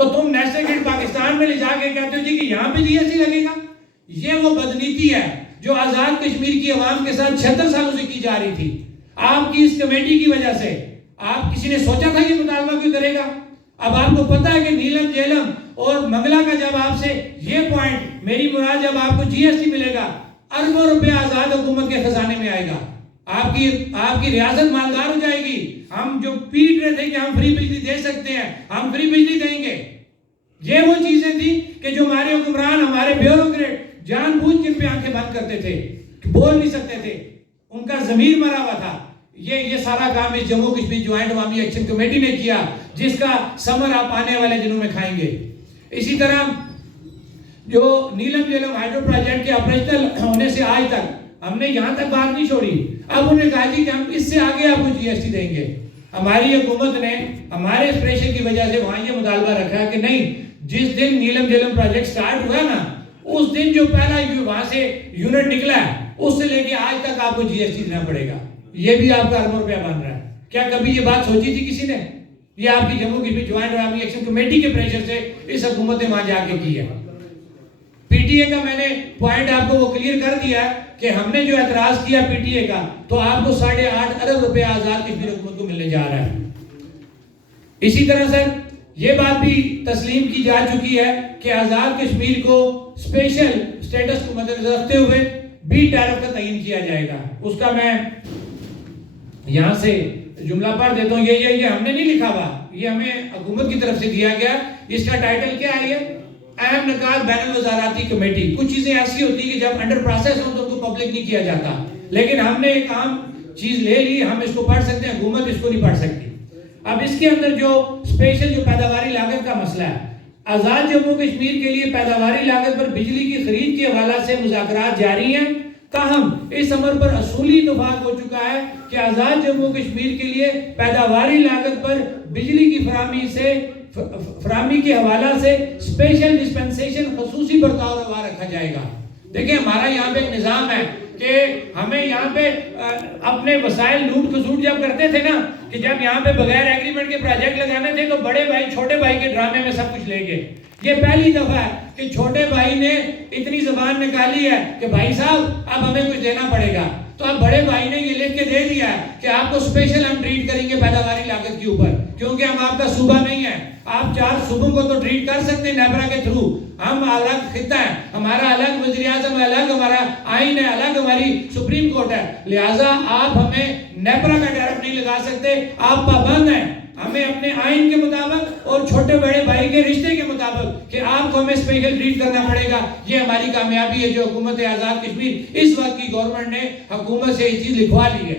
تو تم national grade Pakistan میں لے جا کے کہتے ہو جی کہ یہاں پہ جی ایس ٹی لگے گا. یہ وہ بدنیتی ہے جو آزاد کشمیر کی عوام کے ساتھ 76 سالوں سے کی جا رہی تھی. آپ کی اس کمیٹی کی وجہ سے آپ کسی نے سوچا تھا یہ مطالبہ کیوں کرے گا؟ اب آپ کو پتا ہے کہ نیلم جیلم اور منگلا کا جب آپ سے یہ پوائنٹ، میری مراد جب آپ کو جی ایس ٹی ملے گا اربوں روپے آزاد حکومت کے خزانے میں آئے گا. آپ کی ریاست مالدار ہو جائے گی. ہم جو پیٹ رہے تھے کہ ہم فری بجلی دے سکتے ہیں، ہم فری بجلی دیں گے. یہ وہ چیزیں تھیں کہ جو ہمارے حکمران، ہمارے بیوروکریٹ جان بوجھ کے پہ آنکھیں بند کرتے تھے، بول نہیں سکتے تھے، ان کا ضمیر مرا ہوا تھا. یہ سارا کام اس جموں کشمیر جوائنٹ عوامی ایکشن کمیٹی نے کیا، جس کا ثمر آپ آنے والے دنوں میں کھائیں گے. اسی طرح جو نیلم جیلم ہائیڈرو پروجیکٹ کے آپریشنل ہونے سے آج تک ہم نے یہاں تک بات نہیں چھوڑی. اب انہوں نے کہا جی کہ ہم اس سے آگے آپ کو جی ایس ٹی دیں گے. ہماری حکومت نے ہمارے اس پریشر کی وجہ سے وہاں یہ مطالبہ رکھا کہ نہیں، جس دن نیلم جیلم پروجیکٹ سٹارٹ ہوا نا، اس دن جو پہلا وہاں سے یونٹ نکلا ہے اس سے لے کے آج تک آپ کو جی ایس ٹی دینا پڑے گا. یہ بھی آپ کا اربوں روپیہ بن رہا ہے. کیا کبھی یہ بات سوچی تھی کسی نے؟ یہ آپ کی جموں کشمیر جوائنٹ عوامی ایکشن کمیٹی کے پریشر سے اس حکومت نے وہاں جا کے کی ہے. پی ٹی اے کا میں نے پوائنٹ آپ کو وہ کلیئر کر دیا کہ ہم نے جو اعتراض کیا پی ٹی اے کا، تو آپ کو 8.5 ارب روپے آزاد کشمیر حکومت کو ملنے جا رہا ہے. اسی طرح سر یہ بات بھی تسلیم کی جا چکی ہے کہ آزاد کشمیر کو اسپیشل سٹیٹس کو مد نظر رکھتے ہوئے بی ٹیرف کا تعین کیا جائے گا. اس کا میں یہاں سے جملہ پڑھ دیتا ہوں. یہ ہم نے نہیں لکھا ہوا، یہ ہمیں حکومت کی طرف سے دیا گیا. اس کا ٹائٹل کیا ہے؟ اہم نکات بین الوزاراتی کمیٹی. کچھ چیزیں ایسی ہوتی ہیں کہ جب انڈر پروسیس ہوں تو ان کو پبلک نہیں کیا جاتا، لیکن ہم نے ایک عام چیز لے لی، ہم اس کو پڑھ سکتے ہیں، حکومت اس کو نہیں پڑھ سکتی. اب اس کے اندر جو اسپیشل جو پیداواری لاگت کا مسئلہ ہے، آزاد جموں کشمیر کے لیے پیداواری لاگت پر بجلی کی خرید کے حوالے سے مذاکرات جاری ہیں. تاہم اس امر پر اصولی اتفاق ہو چکا ہے کہ آزاد جموں کشمیر کے لیے پیداواری لاگت پر بجلی کی فراہمی کے حوالہ سے اسپیشل ڈسپنسیشن خصوصی برتاؤ روا رکھا جائے گا. دیکھیں ہمارا یہاں پہ ایک نظام ہے کہ ہمیں یہاں پہ اپنے وسائل لوٹ کھسوٹ جب کرتے تھے نا، کہ جب یہاں پہ بغیر ایگریمنٹ کے پروجیکٹ لگانے تھے تو بڑے بھائی چھوٹے بھائی کے ڈرامے میں سب کچھ لے گئے. یہ پہلی دفعہ ہے کہ چھوٹے بھائی نے اتنی زبان نکالی ہے کہ بھائی صاحب اب ہمیں کچھ دینا پڑے گا. تو اب بڑے بھائی نے یہ لکھ کے دے دیا ہے کہ آپ کو اسپیشل ہم ٹریٹ کریں گے پیداواری لاگت کے اوپر، کیونکہ ہم آپ کا صوبہ نہیں ہے. آپ 4 صوبوں کو تو ٹریٹ کر سکتے ہیں نیپرا کے تھرو، ہم الگ خطہ ہے، ہمارا الگ وزیر اعظم ہے، الگ ہمارا آئین ہے، الگ ہماری سپریم کورٹ ہے. لہٰذا آپ ہمیں نیپرا کا ٹیرف نہیں لگا سکتے. آپ پابند ہیں ہمیں اپنے آئین کے مطابق اور چھوٹے بڑے بھائی کے رشتے کے مطابق کہ آپ کو ہمیں اسپیشل ٹریٹ کرنا پڑے گا. یہ ہماری کامیابی ہے جو حکومت آزاد کشمیر اس وقت کی گورنمنٹ نے حکومت سے یہ چیز لکھوا لی ہے.